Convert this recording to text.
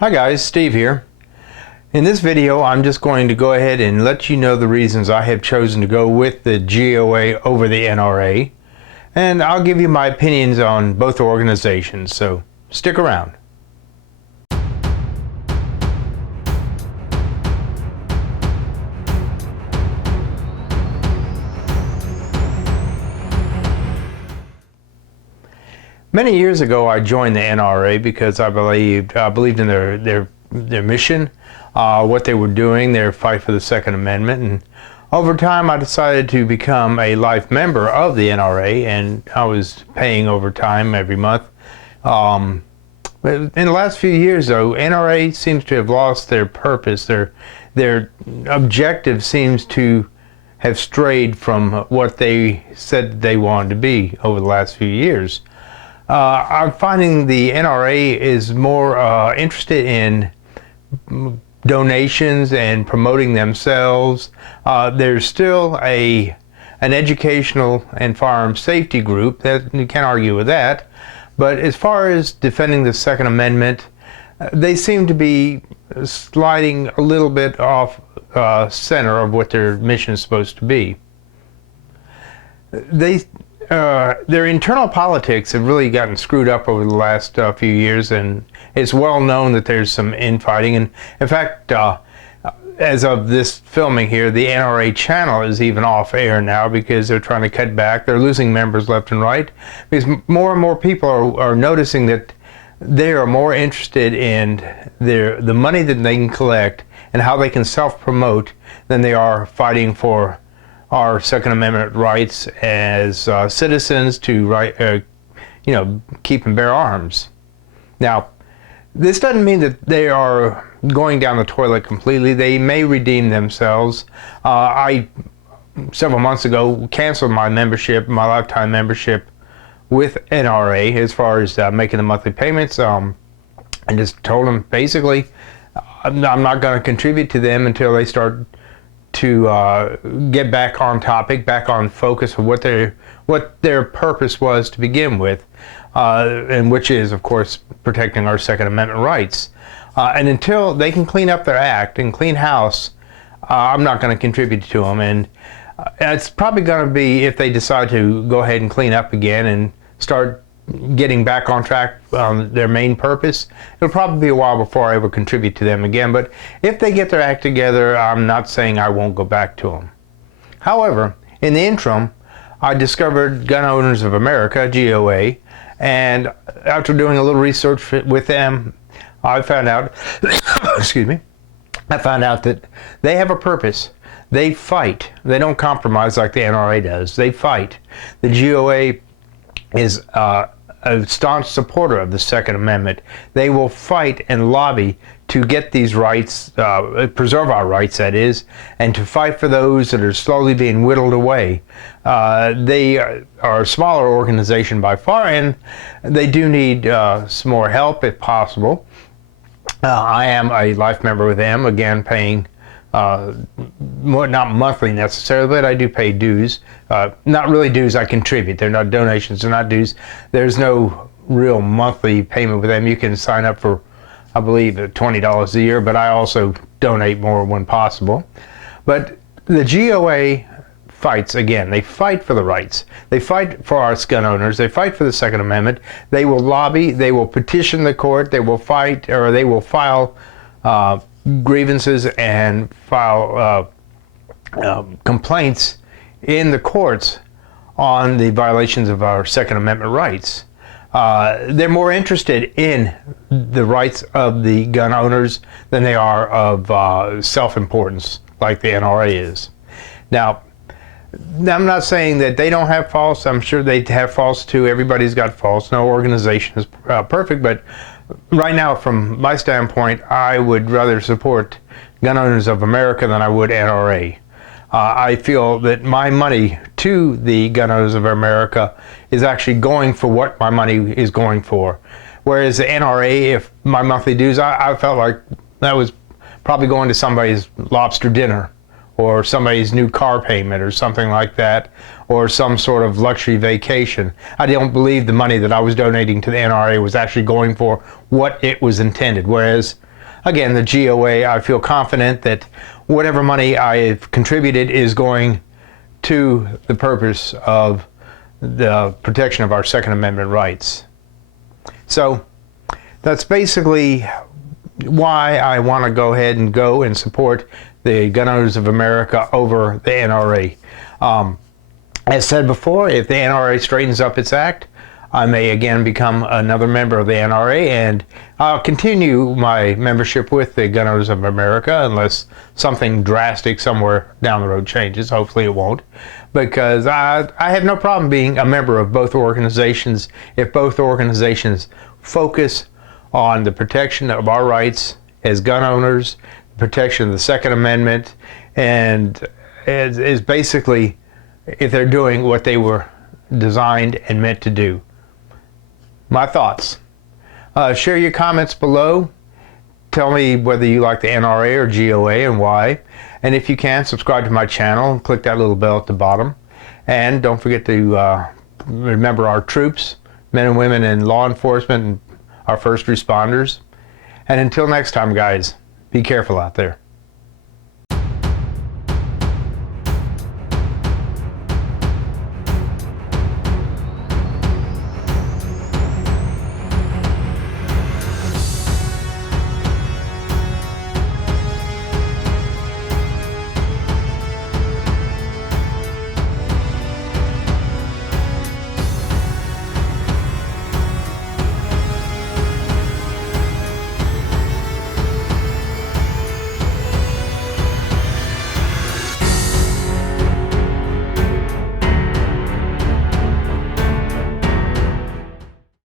Hi guys, Steve here. In this video I'm just going to go ahead and let you know the reasons I have chosen to go with the GOA over the NRA, and I'll give you my opinions on both organizations, so stick around. Many years ago I joined the NRA because I believed in their mission, what they were doing, their fight for the Second Amendment, and over time I decided to become a life member of the NRA, and I was paying over time every month. But in the last few years though, NRA seems to have lost their purpose. Their objective seems to have strayed from what they said they wanted to be over the last few years. I'm finding the NRA is more interested in donations and promoting themselves. There's still an educational and firearm safety group, that you can't argue with that, but as far as defending the Second Amendment, they seem to be sliding a little bit off center of what their mission is supposed to be. Their internal politics have really gotten screwed up over the last few years, and it's well known that there's some infighting. And in fact, as of this filming here, the NRA channel is even off air now because they're trying to cut back. They're losing members left and right because more and more people are noticing that they are more interested in the money that they can collect and how they can self-promote than they are fighting for our Second Amendment rights as citizens to keep and bear arms. Now, this doesn't mean that they are going down the toilet completely. They may redeem themselves. I several months ago canceled my membership, my lifetime membership with NRA as far as making the monthly payments. I just told them basically I'm not going to contribute to them until they start to get back on topic, back on focus of what their purpose was to begin with, and which is, of course, protecting our Second Amendment rights. And until they can clean up their act and clean house, I'm not going to contribute to them. And it's probably going to be, if they decide to go ahead and clean up again and start getting back on track on their main purpose, it'll probably be a while before I ever contribute to them again. But if they get their act together, I'm not saying I won't go back to them. However, in the interim, I discovered Gun Owners of America, GOA, and after doing a little research with them, I found out, excuse me, I found out that they have a purpose. They fight. They don't compromise like the NRA does. They fight. The GOA is a staunch supporter of the Second Amendment. They will fight and lobby to get these rights, preserve our rights, that is, and to fight for those that are slowly being whittled away. They are a smaller organization by far, and they do need some more help if possible. I am a life member with them, again paying not monthly necessarily, but I do pay dues. Not really dues, I contribute. They're not donations, they're not dues. There's no real monthly payment with them. You can sign up for, I believe, $20 a year, but I also donate more when possible. But the GOA fights, again, they fight for the rights. They fight for our gun owners. They fight for the Second Amendment. They will lobby, they will petition the court, they will fight, or they will file grievances and file complaints in the courts on the violations of our Second Amendment rights. They're more interested in the rights of the gun owners than they are of self-importance like the NRA is. Now, I'm not saying that they don't have faults. I'm sure they have faults too. Everybody's got faults. No organization is perfect, but right now, from my standpoint, I would rather support Gun Owners of America than I would NRA. I feel that my money to the Gun Owners of America is actually going for what my money is going for. Whereas the NRA, if my monthly dues, I felt like that was probably going to somebody's lobster dinner, or somebody's new car payment, or something like that, or some sort of luxury vacation. I don't believe the money that I was donating to the NRA was actually going for what it was intended. Whereas again, the GOA, I feel confident that whatever money I've contributed is going to the purpose of the protection of our Second Amendment rights. So that's basically why I want to go ahead and go and support the Gun Owners of America over the NRA. As said before, if the NRA straightens up its act, I may again become another member of the NRA, and I'll continue my membership with the Gun Owners of America unless something drastic somewhere down the road changes. Hopefully it won't, because I have no problem being a member of both organizations if both organizations focus on the protection of our rights as gun owners, protection of the Second Amendment, and is basically if they're doing what they were designed and meant to do. My thoughts. Share your comments below. Tell me whether you like the NRA or GOA and why. And if you can, subscribe to my channel and click that little bell at the bottom. And don't forget to remember our troops, men and women in law enforcement and our first responders. And until next time, guys, be careful out there.